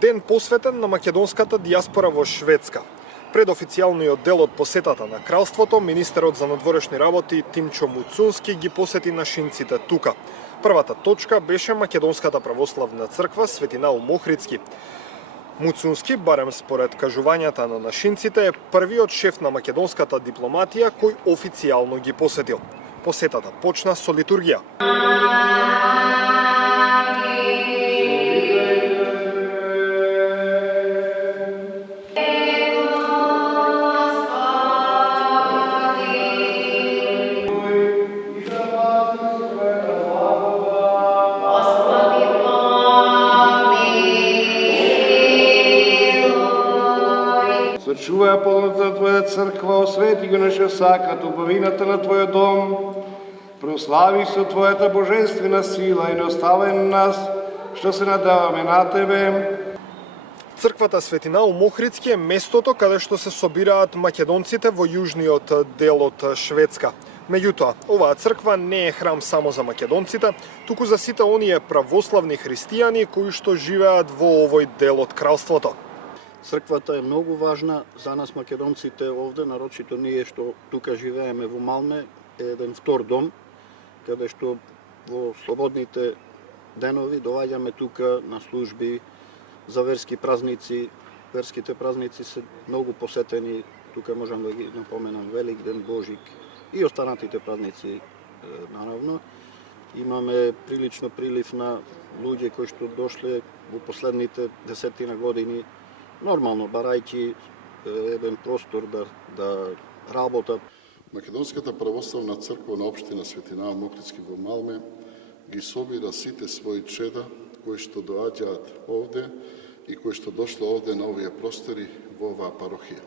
Ден посветен на македонската дијаспора во Шведска. Пред официјалниот дел од посетата на кралството, министерот за надворешни работи Тимчо Муцунски ги посети нашинците тука. Првата точка беше Македонската православна црква Свети Наум Охридски. Муцунски, барем според кажувањата на нашинците, е првиот шеф на македонската дипломатија кој официјално ги посетил. Посетата почна со литургија. Сочувај полната Твоја црква, освети го наша сакат, убавината на Твојот дом, прослави со Твојата божествена сила и не оставај на нас, што се надаваме на Тебе. Црквата Свети Наум Охридски е местото каде што се собираат македонците во јужниот дел од Шведска. Меѓутоа, оваа црква не е храм само за македонците, туку за сите оние православни христијани кои што живеат во овој дел од кралството. Црквата е многу важна за нас македонците овде, нарочито ние што тука живееме во Малме, е еден втор дом, каде што во слободните денови доаѓаме тука на служби за верски празници. Верските празници се многу посетени, тука можам да ги напоменам Великден, Божик и останатите празници наравно. Имаме прилично прилив на луѓе кои што дошле во последните 10 години, нормално барајќи еден простор да работат. Македонската православна црква на општина Свети Наум Охридски во Малме ги собира сите своји чеда кои што доаѓаат овде и кои што дошле овде на овие простори во оваа парохија.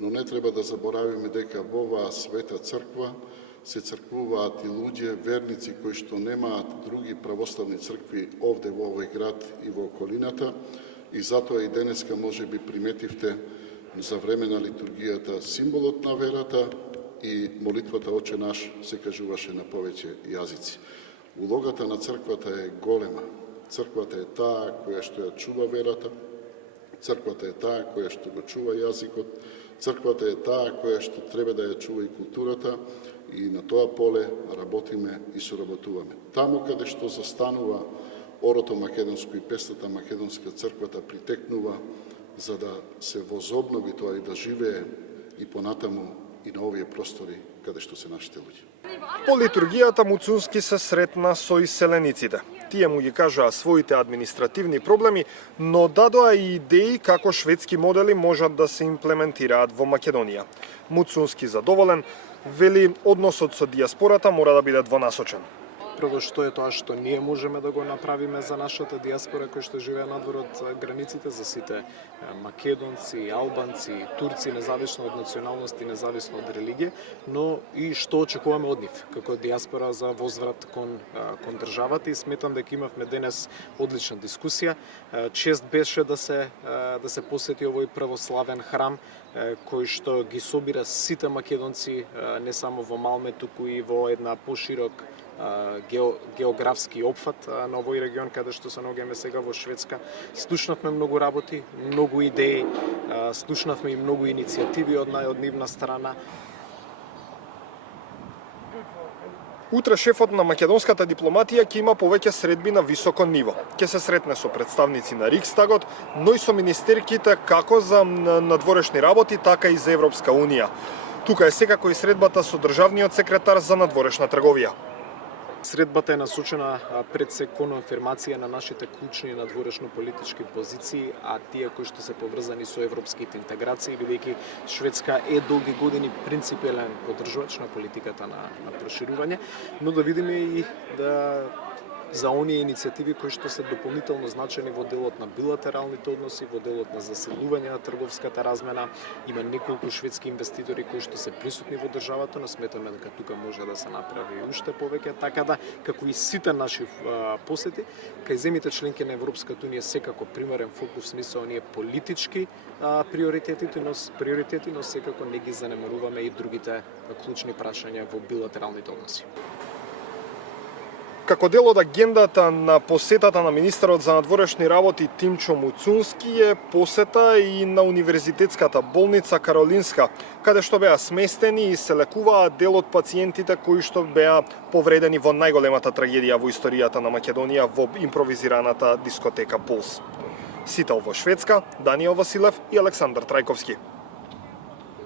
Но не треба да заборавиме дека во оваа света црква се црквуваат и луѓе, верници кои што немаат други православни цркви овде во овој град и во околината. И затоа и денеска може би приметивте за време на литургијата символот на верата и молитвата Оче наш се кажуваше на повеќе јазици. Улогата на црквата е голема. Црквата е таа која што ја чува верата, црквата е таа која што го чува јазикот, црквата е таа која што треба да ја чува и културата, и на тоа поле работиме и соработуваме. Таму каде што застанува орото македонско и песната македонска, црквата притекнува за да се возобнови тоа и да живее и понатаму и на овие простори каде што се нашите луѓе. По литургијата Муцунски се сретна со иселениците. Тие му ги кажаа своите административни проблеми, но дадоа и идеи како шведски модели можат да се имплементираат во Македонија. Муцунски задоволен, вели односот со дијаспората мора да биде двонасочен. Прво што е тоа што ние можеме да го направиме за нашата дијаспора која што живее надвор од границите, за сите македонци, албанци, турци, независно од националност и независно од религија, но и што очекуваме од нив како дијаспора за возврат кон државата, и сметам дека имавме денес одлична дискусија. Чест беше да се посети овој православен храм кој што ги собира сите македонци не само во Малме, туку и во една поширок географски опфат на овој регион каде што се наоѓаме сега во Шведска. Слушнавме многу работи, многу идеи, слушнавме и многу иницијативи од нивна страна. Утре шефот на македонската дипломатија ќе има повеќе средби на високо ниво. Ќе се сретне со представници на Рикстагот, но и со министерките како за надворешни работи, така и за Европска унија. Тука е секако и средбата со државниот секретар за надворешна трговија. Средбата е насочена пред се кон афирмација на нашите клучни надворешно-политички позиции, а тие кои што се поврзани со европските интеграции, бидејќи Шведска е долги години принципиелен поддржувач на политиката на проширување, но да видиме и за оние иницијативи кои што се дополнително значени во делот на билатералните односи, во делот на заселување на трговската размена. Има неколку шведски инвеститори кои што се присутни во државата, но сметаме дека тука може да се направи уште повеќе, така да, како и сите наши посети, кај земите членки на Европската унија секако примерен фокус смисла оние политички приоритети, но секако не ги занемаруваме и другите клучни прашања во билатералните односи. Како дел од агендата на посетата на министерот за надворешни работи Тимчо Муцунски е посета и на Универзитетската болница Каролинска, каде што беа сместени и се лекуваат дел од пациентите кои што беа повредени во најголемата трагедија во историјата на Македонија во импровизираната дискотека Пулс. Сите во Шведска, Даниел Василев и Александар Трајковски.